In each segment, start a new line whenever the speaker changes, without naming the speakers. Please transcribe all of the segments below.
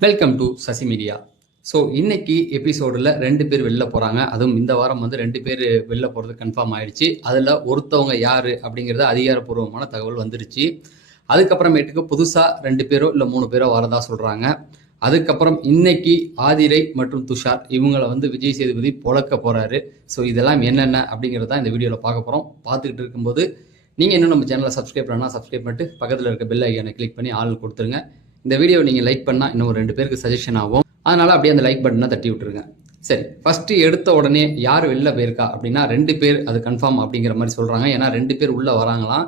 Welcome to Sasi media so இன்னைக்கு எபிசோடில் ரெண்டு பேர் வெளில போகிறாங்க அதுவும் இந்த வாரம் வந்து ரெண்டு பேர் வெளில போகிறது கன்ஃபார்ம் ஆயிடுச்சு. அதில் ஒருத்தவங்க யார் அப்படிங்கிறது அதிகாரப்பூர்வமான தகவல் வந்துருச்சு. அதுக்கப்புறமேட்டுக்கு புதுசாக ரெண்டு பேரோ இல்லை மூணு பேரோ வரதா சொல்கிறாங்க அதுக்கப்புறம் இன்னைக்கு ஆதிரை மற்றும் துஷார் இவங்களை வந்து விஜய் சேதுபதி பொழக்க போகிறாரு ஸோ இதெல்லாம் என்னென்ன அப்படிங்கிறது தான் இந்த வீடியோவில் பார்க்க போகிறோம் பார்த்துக்கிட்டு இருக்கும்போது நீங்கள் இன்னும் நம்ம சேனலை சப்ஸ்கிரைப் பண்ணால் சப்ஸ்கிரைப் பண்ணிட்டு பக்கத்தில் இருக்க பெல் ஐக்கானை கிளிக் பண்ணி ஆள் கொடுத்துருங்க. இந்த வீடியோ நீங்கள் லைக் பண்ணால் இன்னும் ஒரு ரெண்டு பேருக்கு சஜஷன் ஆகும். அதனால் அப்படியே அந்த லைக் பட்டனை தட்டி விட்டுருங்க. சரி ஃபஸ்ட்டு எடுத்த உடனே யார் வெளில போயிருக்கா அப்படின்னா ரெண்டு பேர் அது கன்ஃபார்ம் அப்படிங்கிற மாதிரி சொல்கிறாங்க ஏன்னா ரெண்டு பேர் உள்ளே வராங்களாம்.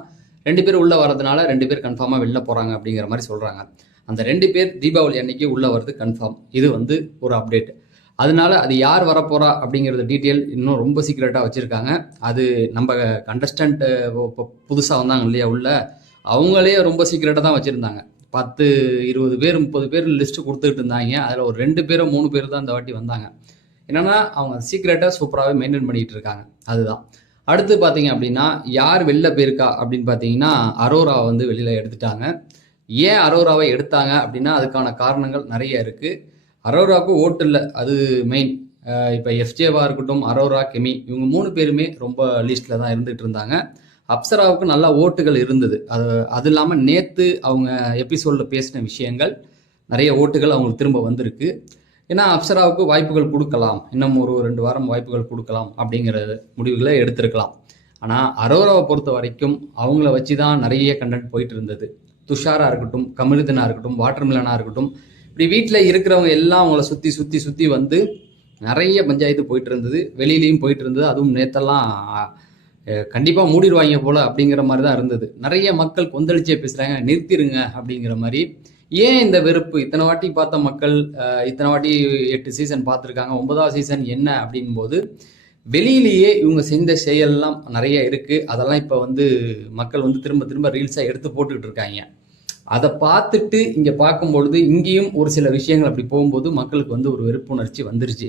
ரெண்டு பேர் உள்ளே வரதுனால ரெண்டு பேர் கன்ஃபார்மாக வெளில போகிறாங்க அப்படிங்கிற மாதிரி சொல்கிறாங்க அந்த ரெண்டு பேர் தீபாவளி அன்னைக்கு உள்ளே வர்றது கன்ஃபார்ம் இது வந்து ஒரு அப்டேட் அதனால அது யார் வரப்போகிறா அப்படிங்கிறது டீட்டெயில் இன்னும் ரொம்ப சீக்ரெட்டாக வச்சுருக்காங்க. அது நம்ம கண்டஸ்டன்ட் இப்போ புதுசாக வந்தாங்க இல்லையா உள்ள? அவங்களே ரொம்ப சீக்ரெட்டாக தான் வச்சுருந்தாங்க. பத்து இருபது பேர் முப்பது பேர் லிஸ்ட்டு கொடுத்துக்கிட்டு இருந்தாங்க. அதில் ஒரு ரெண்டு பேரோ மூணு பேர் தான் இந்த வாட்டி வந்தாங்க. என்னன்னா அவங்க சீக்ரெட்டாக சூப்பராகவே மெயின்டைன் பண்ணிகிட்டு இருக்காங்க. அதுதான். அடுத்து பார்த்தீங்க அப்படின்னா யார் வெளில போயிருக்கா அப்படின்னு பார்த்தீங்கன்னா அரோராவை வந்து வெளியில் எடுத்துட்டாங்க. ஏன் அரோராவை எடுத்தாங்க அப்படின்னா அதுக்கான காரணங்கள் நிறைய இருக்குது அரோராவுக்கு ஓட்டு இல்லை. அது மெயின் இப்போ எஃப்ஜேவாக இருக்கட்டும் அரோரா கெமி இவங்க மூணு பேருமே ரொம்ப லிஸ்ட்டில் தான் இருந்துகிட்டு இருந்தாங்க. அப்சராவுக்கு நல்ல ஓட்டுகள் இருந்தது. அது அது இல்லாமல் நேற்று அவங்க எபிசோடில் பேசின விஷயங்கள் நிறைய ஓட்டுகள் அவங்களுக்கு திரும்ப வந்திருக்கு. ஏன்னா அப்சராவுக்கு வாய்ப்புகள் கொடுக்கலாம். இன்னும் ஒரு ரெண்டு வாரம் வாய்ப்புகள் கொடுக்கலாம் அப்படிங்கிற முடிவுகளை எடுத்திருக்கலாம். ஆனால் அரோராவை பொறுத்த வரைக்கும் அவங்கள வச்சு தான் நிறைய கண்டென்ட் போயிட்டு இருந்தது. துஷாராக இருக்கட்டும் கமிழ்தனாக இருக்கட்டும் வாட்டர்மிலனாக இருக்கட்டும் இப்படி வீட்டில் இருக்கிறவங்க எல்லாம் அவங்கள சுற்றி சுற்றி சுற்றி வந்து நிறைய பஞ்சாயத்து போயிட்டு இருந்தது. வெளியிலையும் போயிட்டு இருந்தது. அதுவும் நேத்தெல்லாம் கண்டிப்பாக மூடிடுவாங்க போல அப்படிங்கிற மாதிரி தான் இருந்தது. நிறைய மக்கள் கொந்தளிச்சே பேசுகிறாங்க நிறுத்திடுங்க அப்படிங்கிற மாதிரி. ஏன் இந்த வெறுப்பு? இத்தனை வாட்டி பார்த்த மக்கள் இத்தனை வாட்டி எட்டு சீசன் பார்த்துருக்காங்க ஒன்பதாவது சீசன் என்ன அப்படின் போது வெளியிலேயே இவங்க செஞ்ச செயல்லாம் நிறைய இருக்குது அதெல்லாம் இப்போ வந்து மக்கள் வந்து திரும்ப திரும்ப ரீல்ஸாக எடுத்து போட்டுக்கிட்டு இருக்காங்க. அதை பார்த்துட்டு இங்கே பார்க்கும்பொழுது இங்கேயும் ஒரு சில விஷயங்கள் அப்படி போகும்போது மக்களுக்கு வந்து ஒரு வெறுப்புணர்ச்சி வந்துருச்சு.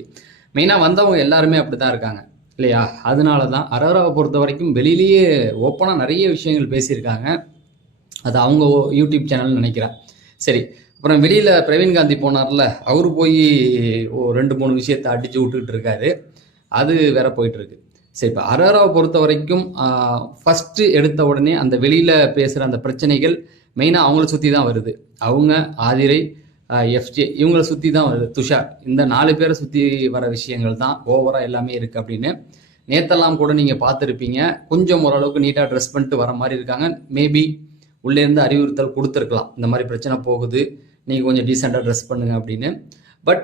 மெயினாக வந்தவங்க எல்லாருமே அப்படி தான் இருக்காங்க. இல்லையா? அதனால தான் அரோராவை பொறுத்த வரைக்கும் வெளியிலேயே ஓப்பனாக நிறைய விஷயங்கள் பேசியிருக்காங்க. அது அவங்க யூடியூப் சேனல்னு நினைக்கிறேன். சரி அப்புறம் வெளியில் பிரவீன் காந்தி போனார்ல அவர் போய் ஓ ரெண்டு மூணு விஷயத்தை அடித்து விட்டுக்கிட்டு இருக்காரு. அது வேற போயிட்டுருக்கு. சரி இப்போ அரோராவை பொறுத்த வரைக்கும் ஃபஸ்ட்டு எடுத்த உடனே அந்த வெளியில் பேசுகிற அந்த பிரச்சனைகள் மெயினாக அவங்கள சுற்றி தான் வருது. அவங்க ஆதிரை எஃப்ஜே இவங்கள சுற்றி தான் வருது. துஷார் இந்த நாலு பேரை சுற்றி வர விஷயங்கள் தான் ஓவராக எல்லாமே இருக்குது அப்படின்னு. நேத்தெல்லாம் கூட நீங்கள் பார்த்துருப்பீங்க. கொஞ்சம் ஓரளவுக்கு நீட்டாக ட்ரெஸ் பண்ணிட்டு வர மாதிரி இருக்காங்க. மேபி உள்ளேருந்து அறிவுறுத்தல் கொடுத்துருக்கலாம். இந்த மாதிரி பிரச்சனை போகுது. நீங்கள் கொஞ்சம் டீசெண்டாக ட்ரெஸ் பண்ணுங்க அப்படின்னு. பட்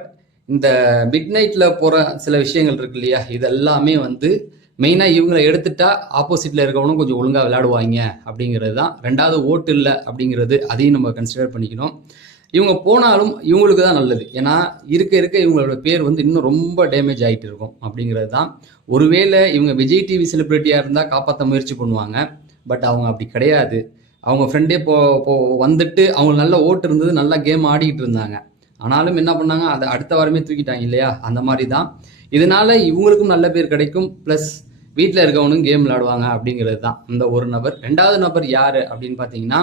இந்த மிட் நைட்டில் போகிற சில விஷயங்கள் இருக்கு இல்லையா? இதெல்லாமே வந்து மெயினாக இவங்களை எடுத்துட்டா ஆப்போசிட்டில் இருக்கவனும் கொஞ்சம் ஒழுங்காக விளையாடுவாங்க அப்படிங்கிறது தான். ரெண்டாவது ஓட்டு இல்லை அப்படிங்கிறது அதையும் நம்ம கன்சிடர் பண்ணிக்கணும். இவங்க போனாலும் இவங்களுக்கு தான் நல்லது. ஏன்னா இருக்க இருக்க இவங்களோட பேர் வந்து இன்னும் ரொம்ப டேமேஜ் ஆகிட்டு இருக்கும் அப்படிங்கிறது தான். ஒருவேளை இவங்க விஜய் டிவி செலிப்ரிட்டியாக இருந்தால் காப்பாற்ற முயற்சி பண்ணுவாங்க. பட் அவங்க அப்படி கிடையாது. அவங்க ஃப்ரெண்டே போ போ வந்துட்டு அவங்க நல்ல ஓட்டு இருந்தது நல்லா கேம் ஆடிக்கிட்டு இருந்தாங்க. ஆனாலும் என்ன பண்ணாங்க? அதை அடுத்த வாரமே தூக்கிட்டாங்க இல்லையா? அந்த மாதிரி தான். இதனால இவங்களுக்கும் நல்ல பேர் கிடைக்கும். ப்ளஸ் வீட்டில் இருக்கவனும் கேம் விளையாடுவாங்க அப்படிங்கிறது தான். இந்த ஒரு நபர். ரெண்டாவது நபர் யார் அப்படின்னு பார்த்தீங்கன்னா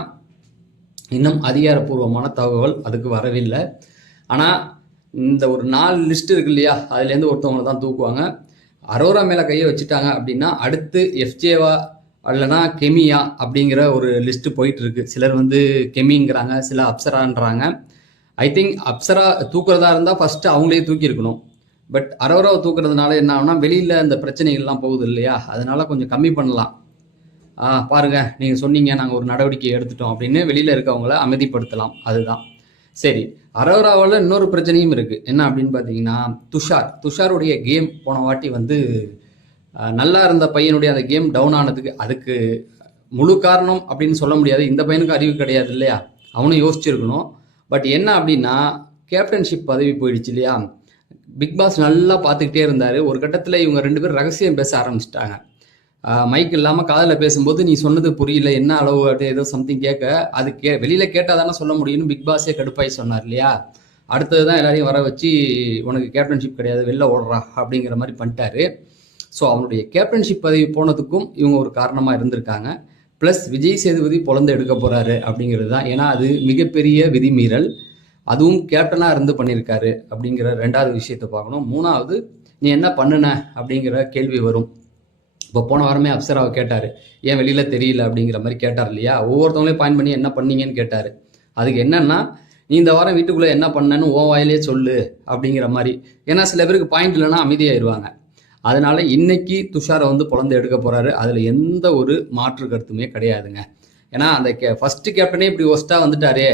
இன்னும் அதிகாரப்பூர்வமான தகவல் அதுக்கு வரவில்லை. ஆனால் இந்த ஒரு நாலு லிஸ்ட் இருக்கு இல்லையா? அதுலேருந்து ஒருத்தவங்களை தான் தூக்குவாங்க. அரோரா மேலே கையை வச்சுட்டாங்க அப்படின்னா அடுத்து எஃப்ஜேவா அல்லனா கெமியா அப்படிங்கிற ஒரு லிஸ்ட் போயிட்டு இருக்கு சிலர் வந்து கெமிங்கிறாங்க சில அப்சரான்றாங்க. ஐ திங்க் அப்சரா தூக்குறதா இருந்தால் ஃபர்ஸ்ட் அவங்களே தூக்கி இருக்கணும் பட் அரோராவை தூக்குறதுனால என்ன ஆகுனா வெளியில் இந்த பிரச்சனைகள்லாம் போகுது இல்லையா? அதனால கொஞ்சம் கம்மி பண்ணலாம். ஆ பாருங்க நீங்கள் சொன்னீங்க நாங்கள் ஒரு நடவடிக்கை எடுத்துட்டோம் அப்படின்னு வெளியில் இருக்கவங்கள அமைதிப்படுத்தலாம். அதுதான். சரி அரோராவில் இன்னொரு பிரச்சனையும் இருக்குது என்ன அப்படின்னு பார்த்தீங்கன்னா துஷார். துஷாருடைய கேம் போன வாட்டி வந்து நல்லா இருந்த பையனுடைய அந்த கேம் டவுன் ஆனதுக்கு அதுக்கு முழு காரணம் அப்படின்னு சொல்ல முடியாது. இந்த பையனுக்கு அறிவு கிடையாது இல்லையா? அவனும் யோசிச்சிருக்கணும். பட் என்ன அப்படின்னா கேப்டன்ஷிப் பதவி போயிடுச்சு இல்லையா? பிக் பாஸ் நல்லா பார்த்துக்கிட்டே இருந்தார். ஒரு கட்டத்தில் இவங்க ரெண்டு பேரும் ரகசியம் பேச ஆரம்பிச்சிட்டாங்க. மைக் இல்லாமல் காதில் பேசும்போது நீ சொன்னது புரியல என்ன அளவு அப்படி ஏதோ சம்திங் கேட்க அது கே வெளியில் கேட்டால் தானே சொல்ல முடியும்னு பிக் பாஸே கடுப்பாய் சொன்னார் இல்லையா? அடுத்தது தான் எல்லாரையும் வர வச்சு உனக்கு கேப்டன்ஷிப் கிடையாது வெளில ஓடுறா அப்படிங்கிற மாதிரி பண்ணிட்டாரு. ஸோ அவனுடைய கேப்டன்ஷிப் பதவி போனதுக்கும் இவங்க ஒரு காரணமாக இருந்திருக்காங்க. ப்ளஸ் விஜய் சேதுபதி பொழந்து எடுக்க போகிறாரு அப்படிங்கிறது தான் ஏன்னா அது மிகப்பெரிய விதிமீறல். அதுவும் கேப்டனாக இருந்து பண்ணியிருக்காரு அப்படிங்கிற ரெண்டாவது விஷயத்தை பார்க்கணும். மூணாவது நீ என்ன பண்ணுன அப்படிங்கிற கேள்வி வரும். இப்போ போன வாரமே அப்சராவை கேட்டார். ஏன் வெளியில் தெரியல அப்படிங்கிற மாதிரி கேட்டார் இல்லையா? ஒவ்வொருத்தவங்களையும் பாயிண்ட் பண்ணி என்ன பண்ணீங்கன்னு கேட்டார். அதுக்கு என்னன்னா நீ இந்த வாரம் வீட்டுக்குள்ளே என்ன பண்ணேன்னு ஓ வாயிலே சொல்லு அப்படிங்கிற மாதிரி. ஏன்னா சில பேருக்கு பாயிண்ட் இல்லைன்னா அமைதியாயிருவாங்க. அதனால இன்னைக்கு துஷாரை வந்து பிறந்து எடுக்க போறாரு. அதில் எந்த ஒரு மாற்று கருத்துமே கிடையாதுங்க. ஏன்னா அந்த கே ஃபர்ஸ்ட் கேப்டனே இப்படி ஒஸ்ட்டாக வந்துட்டாரே.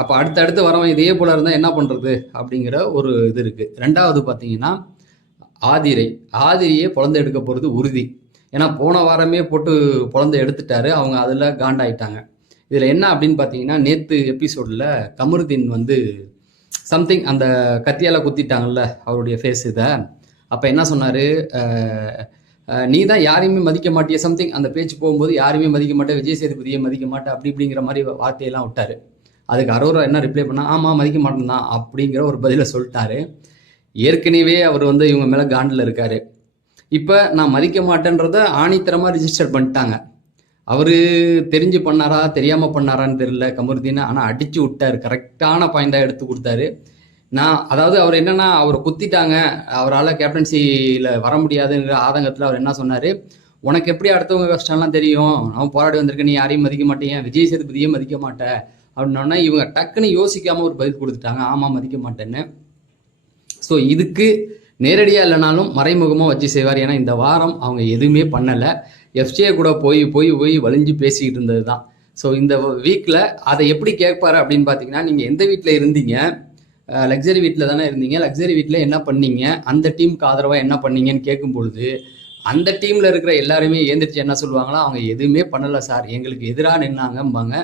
அப்போ அடுத்தடுத்து வரவன் இதே போல இருந்தால் என்ன பண்ணுறது அப்படிங்கிற ஒரு இது இருக்குது ரெண்டாவது பார்த்தீங்கன்னா ஆதிரை. ஆதிரியே குழந்தை எடுக்க போகிறது உறுதி. ஏன்னா போன வாரமே போட்டு குழந்தை எடுத்துட்டாரு. அவங்க அதில் காண்டாயிட்டாங்க. இதில் என்ன அப்படின்னு பார்த்தீங்கன்னா நேற்று எபிசோடில் கமருதீன் வந்து சம்திங் அந்த கத்தியால் குத்திட்டாங்கல்ல அவருடைய ஃபேஸ் இதை. அப்போ என்ன சொன்னார்? நீ தான் யாரையுமே மதிக்க மாட்டிய சம்திங் அந்த பேச்சு போகும்போது யாரையுமே மதிக்க மாட்டேன் விஜய் சேதுபதியை மதிக்க மாட்டேன் அப்படி இப்படிங்கிற மாதிரி வார்த்தையெல்லாம் விட்டார். அதுக்கு அரோரா என்ன ரிப்ளை பண்ணா ஆமாம் மதிக்க மாட்டேன் தான் அப்படிங்கிற ஒரு பதிலை சொல்லிட்டாரு. ஏற்கனவே அவர் வந்து இவங்க மேலே காண்டில் இருக்காரு. இப்போ நான் மதிக்க மாட்டேன்றத ஆணித்தரமாக ரிஜிஸ்டர் பண்ணிட்டாங்க. அவர் தெரிஞ்சு பண்ணாரா தெரியாமல் பண்ணாரான்னு தெரியல கமருதீன். ஆனால் அடித்து விட்டாரு. கரெக்டான பாயிண்டாக எடுத்து கொடுத்தாரு. நான் அதாவது அவர் என்னன்னா அவரை குத்திட்டாங்க. அவரால் கேப்டன்சியில் வர முடியாதுங்கிற ஆதங்கத்தில் அவர் என்ன சொன்னார்? உனக்கு எப்படி அடுத்தவங்க கஷ்டம்லாம் தெரியும்? நான் போராடி வந்திருக்க நீ யாரையும் மதிக்க மாட்டேன். விஜய் சேதுபதியும் மதிக்க மாட்டேன் அப்படின்னோடனே இவங்க டக்குன்னு யோசிக்காமல் ஒரு பதில் கொடுத்துட்டாங்க. ஆமாம் மதிக்க மாட்டேன்னு. ஸோ இதுக்கு நேரடியாக இல்லைனாலும் மறைமுகமாக வச்சு செய்வார். ஏன்னா இந்த வாரம் அவங்க எதுவுமே பண்ணலை. எஃப்சிஏ கூட போய் போய் போய் வலிஞ்சு பேசிக்கிட்டு இருந்தது தான் ஸோ இந்த வீக்கில் அதை எப்படி கேட்பாரு அப்படின்னு பார்த்தீங்கன்னா நீங்கள் எந்த வீட்டில் இருந்தீங்க? லக்ஸரி வீட்டில் தானே இருந்தீங்க. லக்ஸரி வீட்டில் என்ன பண்ணீங்க? அந்த டீமுக்கு ஆதரவாக என்ன பண்ணீங்கன்னு கேட்கும் பொழுது அந்த டீமில் இருக்கிற எல்லாருமே ஏந்திரிச்சு என்ன சொல்லுவாங்கன்னா அவங்க எதுவுமே பண்ணலை சார். எங்களுக்கு எதிராக நின்னாங்கம்பாங்க.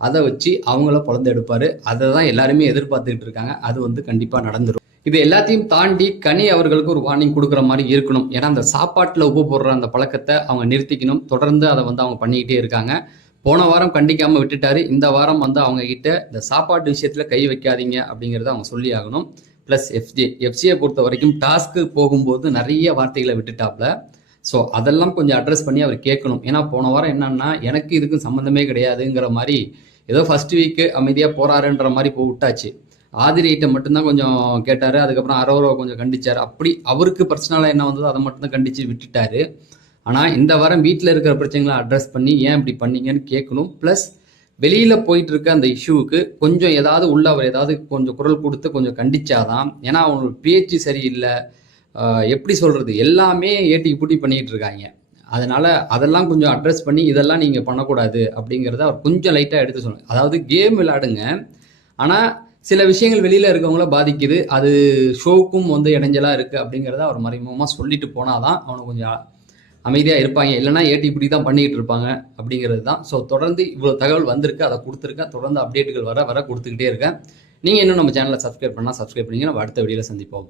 அதை வச்சு அவங்கள குழந்தை எடுப்பார். அதை தான் எல்லாருமே எதிர்பார்த்துக்கிட்டு இருக்காங்க. அது வந்து கண்டிப்பாக நடந்துடும் இது எல்லாத்தையும் தாண்டி கனி அவர்களுக்கு ஒரு வார்னிங் கொடுக்குற மாதிரி இருக்கணும். ஏன்னா அந்த சாப்பாட்டில் உப்பு போடுற அந்த பழக்கத்தை அவங்க நிறுத்திக்கணும். தொடர்ந்து அதை வந்து அவங்க பண்ணிக்கிட்டே இருக்காங்க. போன வாரம் கண்டிக்காமல் விட்டுட்டாரு. இந்த வாரம் வந்து அவங்க கிட்ட இந்த சாப்பாட்டு விஷயத்தில் கை வைக்காதீங்க அப்படிங்கிறத அவங்க சொல்லி ஆகணும். ப்ளஸ் எஃப்ஜே எஃப்சியை பொறுத்த வரைக்கும் டாஸ்க்கு போகும்போது நிறைய வார்த்தைகளை விட்டுட்டாப்ல. ஸோ அதெல்லாம் கொஞ்சம் அட்ரஸ் பண்ணி அவர் கேட்கணும். ஏன்னா போன வாரம் என்னன்னா எனக்கு இதுக்கும் சம்மந்தமே கிடையாதுங்கிற மாதிரி ஏதோ ஃபர்ஸ்ட் வீக்கு அமைதியாக போறாருன்ற மாதிரி போய் விட்டாச்சு. ஆதிரியிட்ட மட்டும்தான் கொஞ்சம் கேட்டார். அதுக்கப்புறம் அரோராவை கொஞ்சம் கண்டிச்சார். அப்படி அவருக்கு பர்சனலாக என்ன வந்ததோ அதை மட்டும்தான் கண்டிச்சு விட்டுட்டாரு. ஆனால் இந்த வாரம் வீட்டில் இருக்கிற பிரச்சனைகளை அட்ரஸ் பண்ணி ஏன் இப்படி பண்ணீங்கன்னு கேட்கணும். ப்ளஸ் வெளியில் போயிட்டு இருக்க அந்த இஷ்யூவுக்கு கொஞ்சம் ஏதாவது உள்ள அவர் ஏதாவது கொஞ்சம் குரல் கொடுத்து கொஞ்சம் கண்டிச்சாதான் ஏன்னா அவனோட பேச்சு சரியில்லை. எப்படி சொல்கிறது எல்லாமே ஏட்டி பூட்டி பண்ணிக்கிட்டு இருக்காங்க. அதனால் அதெல்லாம் கொஞ்சம் அட்ரஸ் பண்ணி இதெல்லாம் நீங்கள் பண்ணக்கூடாது அப்படிங்கிறத அவர் கொஞ்சம் லைட்டாக எடுத்து சொல்லணும் அதாவது கேம் விளையாடுங்க. ஆனால் சில விஷயங்கள் வெளியில் இருக்கவங்கள பாதிக்குது. அது ஷோவுக்கும் வந்து இடைஞ்சலாக இருக்குது அப்படிங்கிறத அவர் மறைமுகமாக சொல்லிட்டு போனாதான் அவனுக்கு கொஞ்சம் அமைதியாக இருப்பாங்க. இல்லைன்னா ஏட்டி இப்படி தான் பண்ணிக்கிட்டு இருப்பாங்க அப்படிங்கிறது தான். ஸோ தொடர்ந்து இவ்வளோ தகவல் வந்திருக்கு. அதை கொடுத்துருக்கேன். தொடர்ந்து அப்டேட்டுகள் வர வர கொடுத்துக்கிட்டே இருக்கேன். நீங்கள் இன்னும் நம்ம சேனலை சப்ஸ்கிரைப் பண்ணால் சப்ஸ்கிரைப் பண்ணிங்க நம்ம அடுத்த வீடியோவில் சந்திப்போம்.